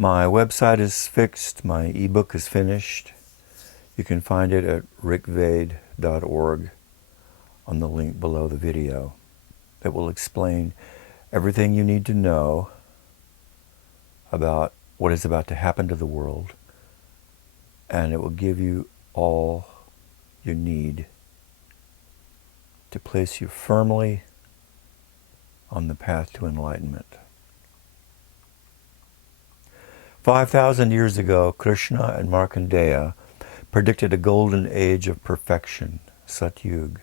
My website is fixed. My ebook is finished. You can find it at rickvade.org on the link below the video. It will explain everything you need to know about what is about to happen to the world, and it will give you all you need to place you firmly on the path to enlightenment. 5,000 years ago, Krishna and Markandeya predicted a golden age of perfection, Satyug,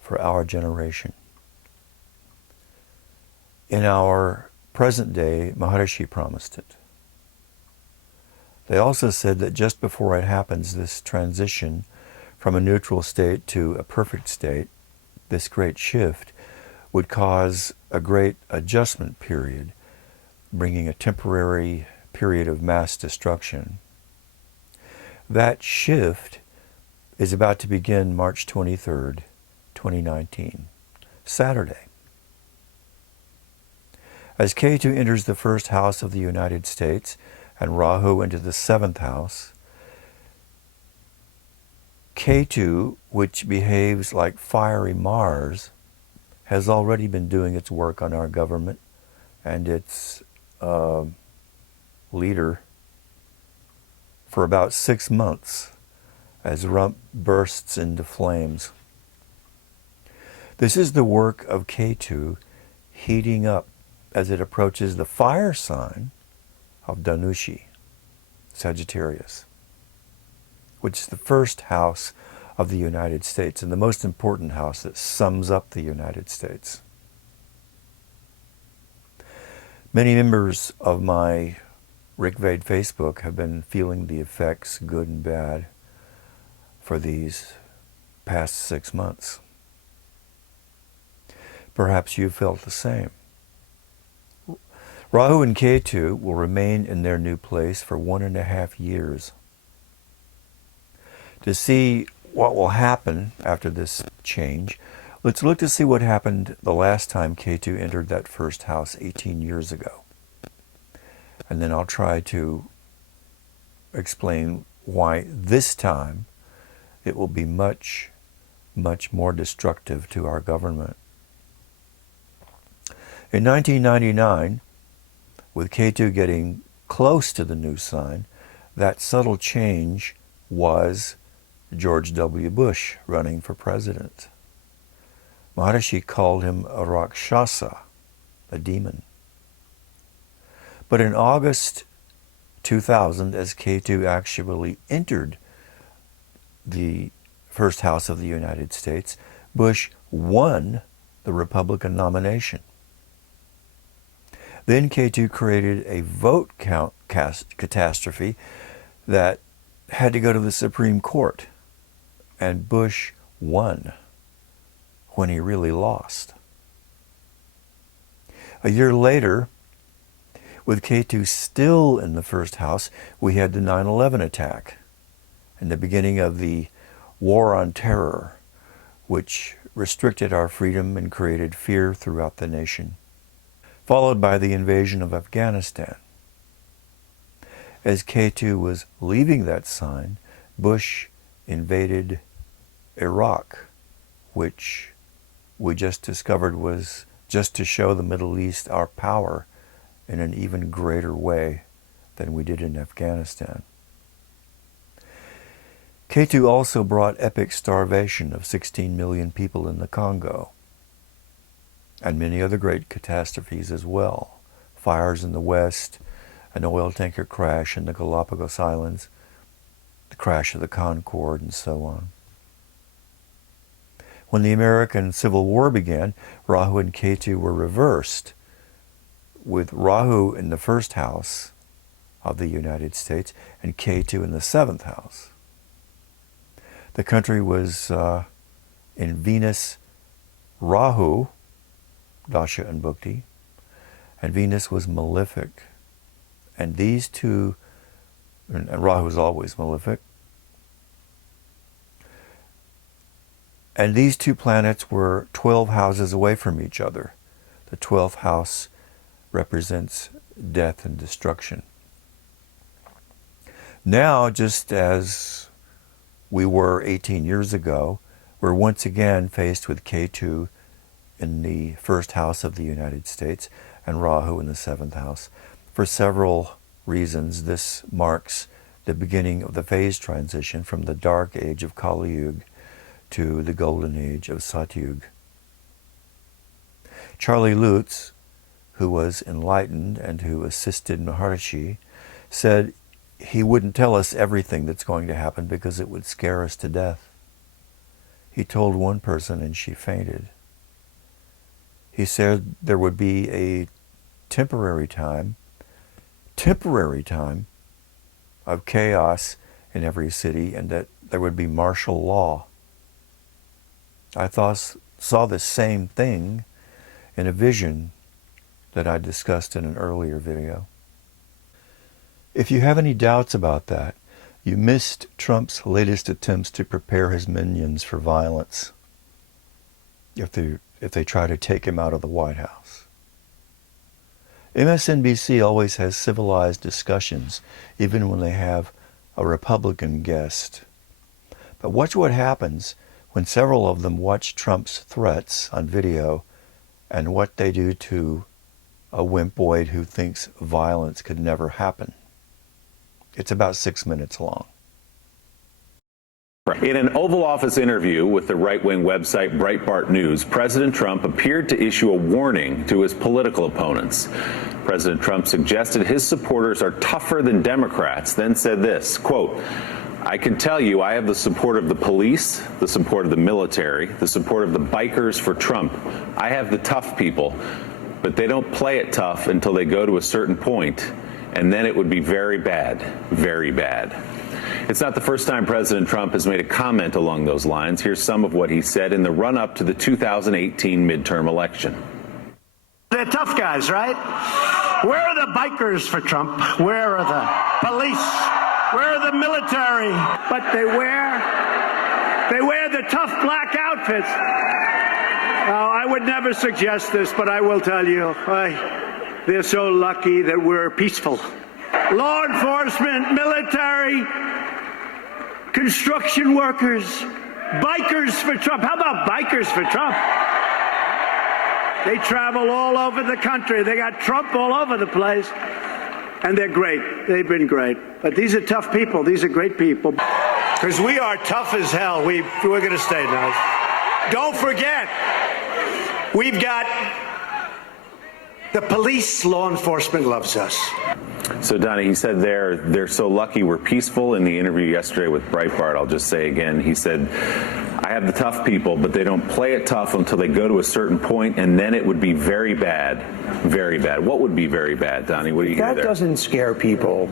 for our generation. In our present day, Maharishi promised it. They also said that just before it happens, this transition from a neutral state to a perfect state, this great shift, would cause a great adjustment period, bringing a temporary period of mass destruction. That shift is about to begin March 23rd, 2019, Saturday. As KETU enters the first house of the United States and Rahu into the seventh house, KETU, which behaves like fiery Mars, has already been doing its work on our government and its leader for about 6 months as Rump bursts into flames. This is the work of KETU heating up as it approaches the fire sign of Dhanushi, Sagittarius, which is the first house of the United States and the most important house that sums up the United States. Many members of my Rick Vade Facebook have been feeling the effects, good and bad, for these past 6 months. Perhaps you felt the same. Rahu and KETU will remain in their new place for 1.5 years. To see what will happen after this change, let's look to see what happened the last time KETU entered that first house 18 years ago. And then I'll try to explain why this time it will be much, much more destructive to our government. In 1999, with KETU getting close to the new sign, that subtle change was George W. Bush running for president. Maharishi called him a Rakshasa, a demon. But in August 2000, as KETU actually entered the first house of the United States, Bush won the Republican nomination. Then KETU created a vote count catastrophe that had to go to the Supreme Court, and Bush won when he really lost. A year later, with KETU still in the first house, we had the 9/11 attack and the beginning of the War on Terror, which restricted our freedom and created fear throughout the nation, followed by the invasion of Afghanistan. As KETU was leaving that sign, Bush invaded Iraq, which we just discovered was just to show the Middle East our power in an even greater way than we did in Afghanistan. KETU also brought epic starvation of 16 million people in the Congo, and many other great catastrophes as well. Fires in the West, an oil tanker crash in the Galapagos Islands, the crash of the Concorde, and so on. When the American Civil War began, Rahu and KETU were reversed, with Rahu in the first house of the United States and KETU in the seventh house. The country was in Venus Rahu, Dasha and Bhukti, and Venus was malefic. And these two, and Rahu is always malefic, and these two planets were 12 houses away from each other. The 12th house represents death and destruction. Now, just as we were 18 years ago, we're once again faced with KETU in the first house of the United States and Rahu in the seventh house. For several reasons, this marks the beginning of the phase transition from the dark age of Kali Yuga to the golden age of Satyug. Charlie Lutz, who was enlightened and who assisted Maharishi, said he wouldn't tell us everything that's going to happen because it would scare us to death. He told one person and she fainted. He said there would be a temporary time of chaos in every city, and that there would be martial law. I saw the same thing in a vision that I discussed in an earlier video. If you have any doubts about that, you missed Trump's latest attempts to prepare his minions for violence if they try to take him out of the White House. MSNBC always has civilized discussions, even when they have a Republican guest. But watch what happens when several of them watch Trump's threats on video and what they do to a wimpoid who thinks violence could never happen. It's about 6 minutes long. In an Oval Office interview with the right-wing website Breitbart News, President Trump appeared to issue a warning to his political opponents. President Trump suggested his supporters are tougher than Democrats, then said this, quote, "I can tell you I have the support of the police, the support of the military, the support of the bikers for Trump. I have the tough people, but they don't play it tough until they go to a certain point, and then it would be very bad, very bad." It's not the first time President Trump has made a comment along those lines. Here's some of what he said in the run-up to the 2018 midterm election. They're tough guys, right? Where are the bikers for Trump? Where are the police? Where are the military? But they wear the tough black outfits. Now, I would never suggest this, but I will tell you, they're so lucky that we're peaceful. Law enforcement, military, construction workers, bikers for Trump. How about bikers for Trump? They travel all over the country. They got Trump all over the place. And they're great. They've been great. But these are tough people. These are great people. Because we are tough as hell. We're going to stay nice. Don't forget, we've got the police. Law enforcement loves us. So, Donnie, he said they're so lucky we're peaceful. In the interview yesterday with Breitbart, I'll just say again, he said, I have the tough people, but they don't play it tough until they go to a certain point, and then it would be very bad, very bad. What would be very bad, Donnie? What do you hear there? That doesn't scare people.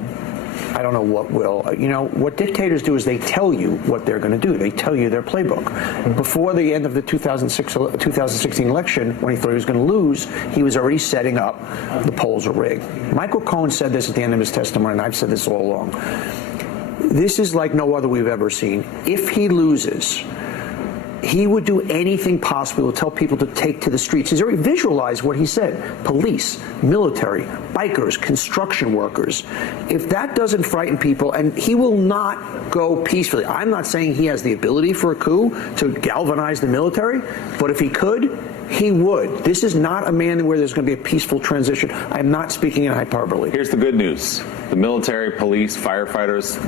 I don't know what will. You know, what dictators do is they tell you what they're going to do. They tell you their playbook. Before the end of the 2016 election, when he thought he was going to lose, he was already setting up the polls are rigged. Michael Cohen said this at the end of his testimony, and I've said this all along. This is like no other we've ever seen. If he loses, he would do anything possible to tell people to take to the streets. He's already visualized what he said. Police, military, bikers, construction workers. If that doesn't frighten people, and he will not go peacefully. I'm not saying he has the ability for a coup to galvanize the military, but if he could, he would. This is not a man where there's going to be a peaceful transition. I'm not speaking in hyperbole. Here's the good news. The military, police, firefighters,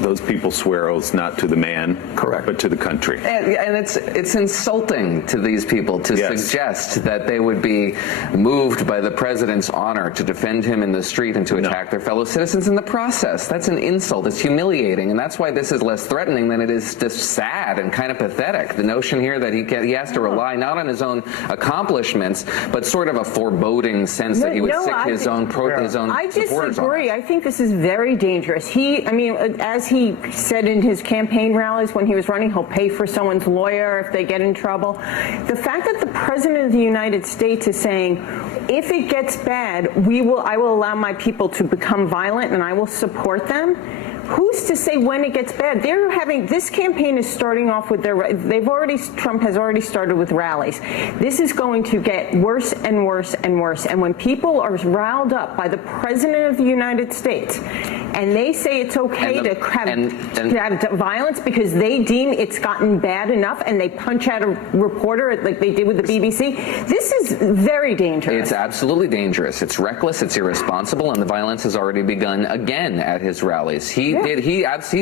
those people swear oaths not to the man, correct, but to the country. And it's insulting to these people to suggest that they would be moved by the president's honor to defend him in the street and to attack their fellow citizens in the process. That's an insult. It's humiliating, and that's why this is less threatening than it is just sad and kind of pathetic. The notion here that he has to rely not on his own accomplishments, but sort of a foreboding sense that he would sick his own supporters on. I disagree. I think this is very dangerous. As he said in his campaign rallies when he was running, he'll pay for someone's lawyer if they get in trouble. The fact that the President of the United States is saying, if it gets bad, I will allow my people to become violent and I will support them. Who's to say when it gets bad? This campaign is starting off with Trump has already started with rallies. This is going to get worse and worse and worse. And when people are riled up by the President of the United States and they say it's okay And the- to have violence because they deem it's gotten bad enough, and they punch out a reporter like they did with the BBC. This is very dangerous. It's absolutely dangerous. It's reckless. It's irresponsible, and the violence has already begun again at his rallies. He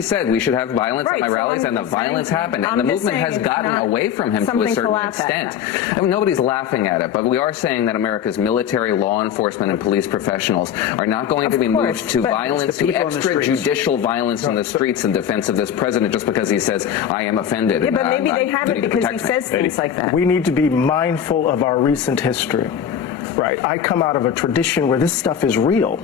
said we should have violence at my rallies, and the violence happened, and the movement has gotten away from him to a certain extent. I mean, nobody's laughing at it, but we are saying that America's military, law enforcement, and police professionals are not going to be moved to violence, to extrajudicial violence in the streets in defense of this president just because he says, I am offended. Yeah, but maybe they have it because he says things like that. We need to be mindful of our recent history. Right. I come out of a tradition where this stuff is real.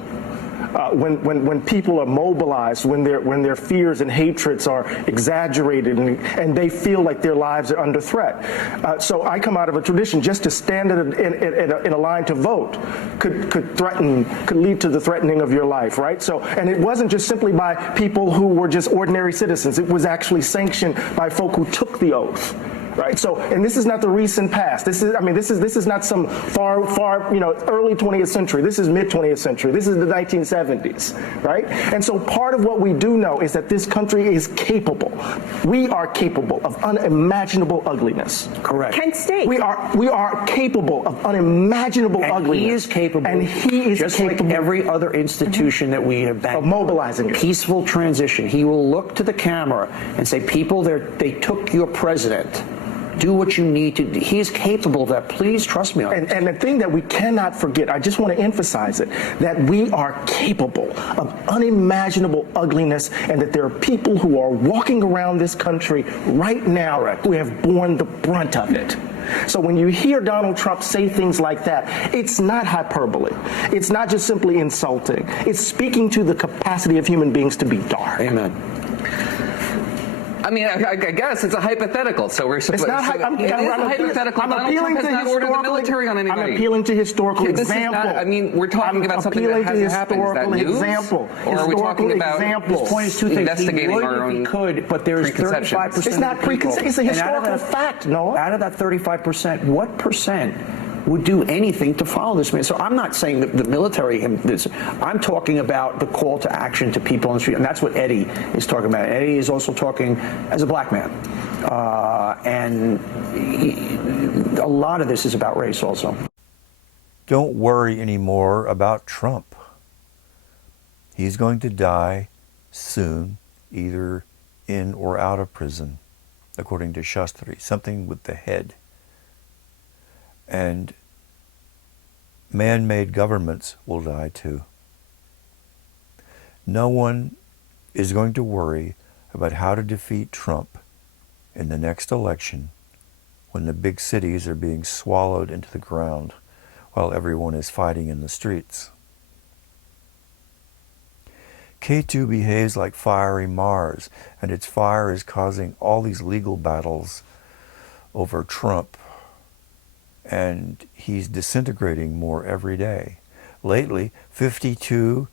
When people are mobilized, when their fears and hatreds are exaggerated, and they feel like their lives are under threat. So I come out of a tradition just to stand in a line to vote could lead to the threatening of your life, right? So, and it wasn't just simply by people who were just ordinary citizens. It was actually sanctioned by folk who took the oath. Right. So, and this is not the recent past. This is not some far, early 20th century. This is mid 20th century. This is the 1970s. Right. And so part of what we do know is that this country is capable. We are capable of unimaginable ugliness. Correct. Kent State. We are capable of unimaginable ugliness. He is capable. And he is just capable like every other institution that we have of mobilizing it. Peaceful transition. He will look to the camera and say, people, they took your president. Do what you need to do. He is capable of that. Please trust me on this. And the thing that we cannot forget, I just want to emphasize it, that we are capable of unimaginable ugliness, and that there are people who are walking around this country right now who have borne the brunt of it. So when you hear Donald Trump say things like that, it's not hyperbole. It's not just simply insulting. It's speaking to the capacity of human beings to be dark. Amen. I mean, I guess it's a hypothetical. So we're supposed. It's not. I'm hypothetical. I'm Donald appealing Trump to has not ordered the military on anybody. I'm appealing to historical This is example. not, I mean, we're talking about something that hasn't happened. Is that news? Example. Or are we talking about example. His point is two things. Investigating he would our if he own could, but there's 35%. It's not preconceived. It's a historical fact, Noah. Out of that 35%, what percent would do anything to follow this man? So I'm not saying that the military, I'm talking about the call to action to people on the street, and that's what Eddie is talking about. Eddie is also talking as a black man. And a lot of this is about race also. Don't worry anymore about Trump. He's going to die soon, either in or out of prison, according to Shastri, something with the head. And man-made governments will die too. No one is going to worry about how to defeat Trump in the next election when the big cities are being swallowed into the ground while everyone is fighting in the streets. KETU behaves like fiery Mars, and its fire is causing all these legal battles over Trump, and he's disintegrating more every day. Lately, 52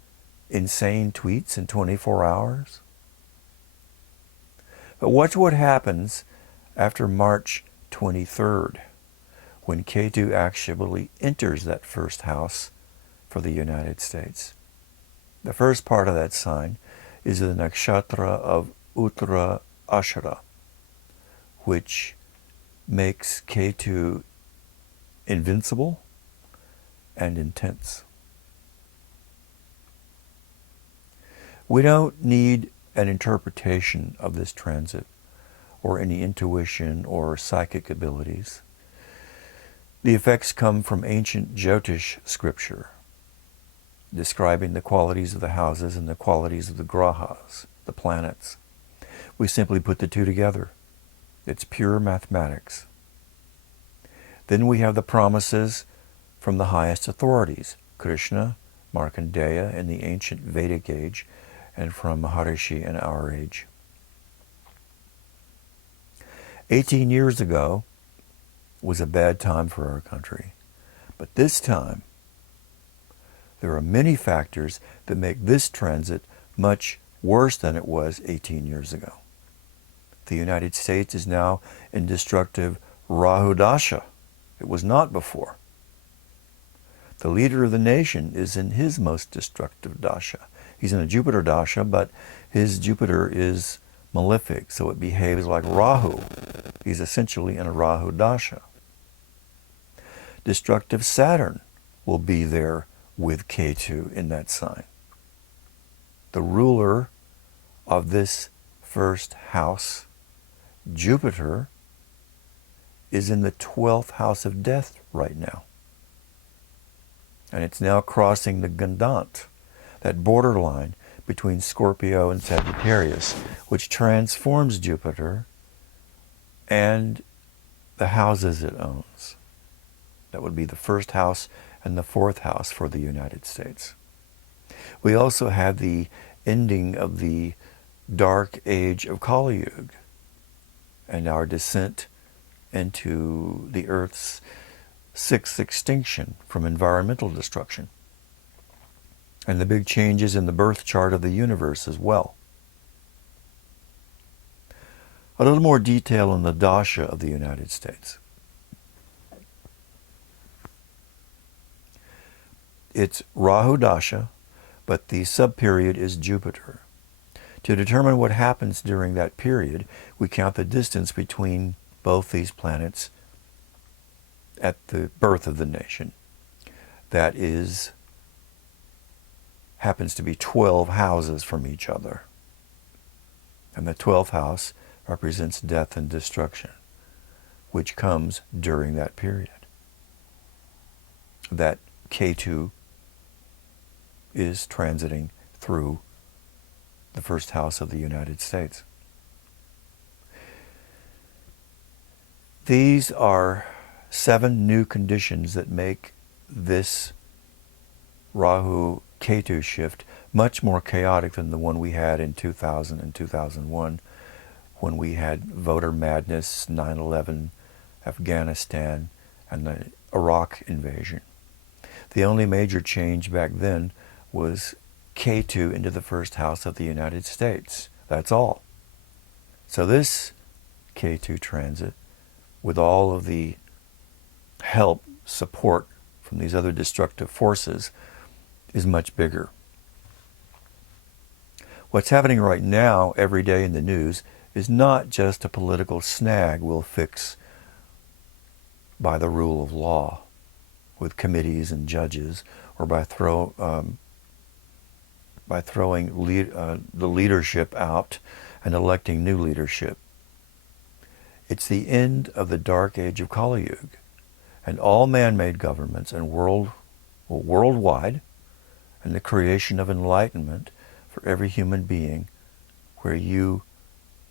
insane tweets in 24 hours. But watch what happens after March 23rd, when KETU actually enters that first house for the United States. The first part of that sign is the nakshatra of Uttara Ashara, which makes KETU invincible and intense. We don't need an interpretation of this transit or any intuition or psychic abilities. The effects come from ancient Jyotish scripture, describing the qualities of the houses and the qualities of the grahas, the planets. We simply put the two together. It's pure mathematics. Then we have the promises from the highest authorities, Krishna, Markandeya in the ancient Vedic age, and from Maharishi in our age. 18 years ago was a bad time for our country, but this time there are many factors that make this transit much worse than it was 18 years ago. The United States is now in destructive Rahu Dasha. It was not before. The leader of the nation is in his most destructive dasha. He's in a Jupiter dasha, but his Jupiter is malefic, so it behaves like Rahu. He's essentially in a Rahu dasha. Destructive Saturn will be there with KETU in that sign. The ruler of this first house, Jupiter, is in the 12th house of death right now. And it's now crossing the Gandant, that borderline between Scorpio and Sagittarius, which transforms Jupiter and the houses it owns. That would be the first house and the fourth house for the United States. We also have the ending of the dark age of Kali Yuga and our descent into the Earth's sixth extinction from environmental destruction, and the big changes in the birth chart of the universe as well. A little more detail on the dasha of the United States. It's Rahu dasha, but the subperiod is Jupiter. To determine what happens during that period, we count the distance between both these planets at the birth of the nation. That happens to be 12 houses from each other. And the 12th house represents death and destruction, which comes during that period. That KETU is transiting through the first house of the United States. These are 7 new conditions that make this Rahu KETU shift much more chaotic than the one we had in 2000 and 2001, when we had voter madness, 9/11, Afghanistan, and the Iraq invasion. The only major change back then was KETU into the first house of the United States. That's all. So this KETU transit, with all of the help, support from these other destructive forces, is much bigger. What's happening right now, every day in the news, is not just a political snag we'll fix by the rule of law, with committees and judges, or by throwing the leadership out and electing new leadership. It's the end of the dark age of Kali Yuga, and all man-made governments and worldwide, and the creation of enlightenment for every human being, where you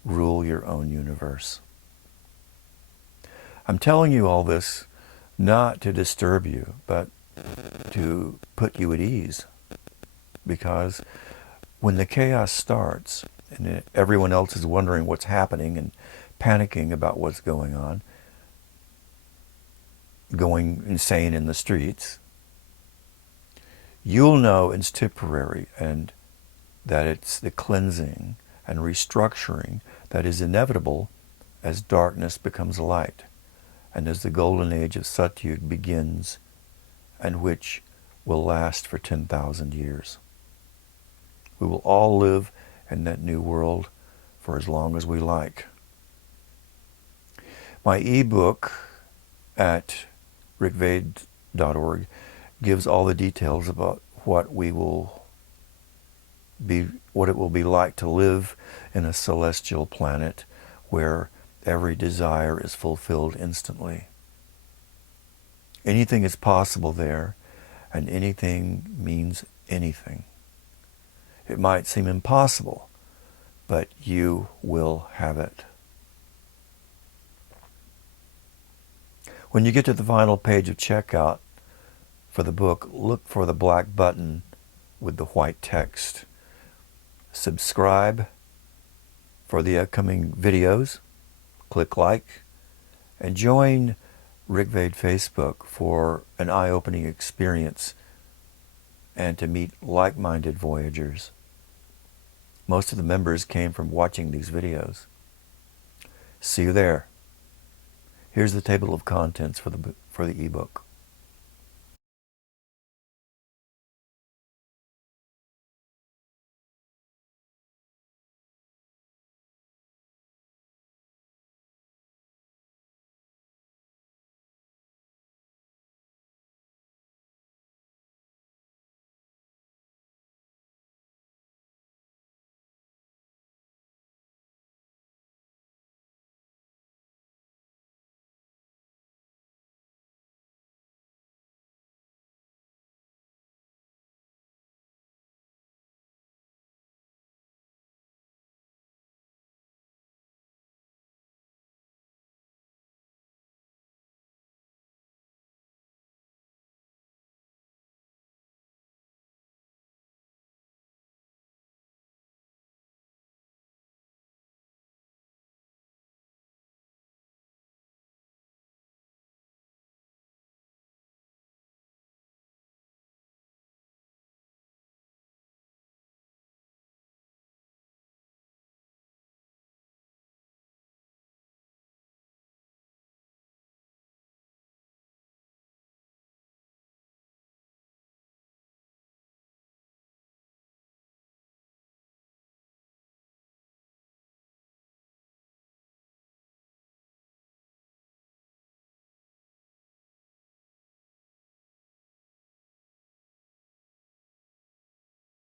rule your own universe. I'm telling you all this not to disturb you, but to put you at ease. Because when the chaos starts, and everyone else is wondering what's happening and panicking about what's going on, going insane in the streets, you'll know it's temporary, and that it's the cleansing and restructuring that is inevitable as darkness becomes light, and as the golden age of Satyug begins, and which will last for 10,000 years. We will all live in that new world for as long as we like. My ebook at rickvade.org gives all the details about what it will be like to live in a celestial planet where every desire is fulfilled instantly. Anything is possible there, and anything means anything. It might seem impossible, but you will have it. When you get to the final page of checkout for the book, look for the black button with the white text. Subscribe for the upcoming videos, click like, and join Rick Vade Facebook for an eye-opening experience and to meet like-minded voyagers. Most of the members came from watching these videos. See you there. Here's the table of contents for the ebook.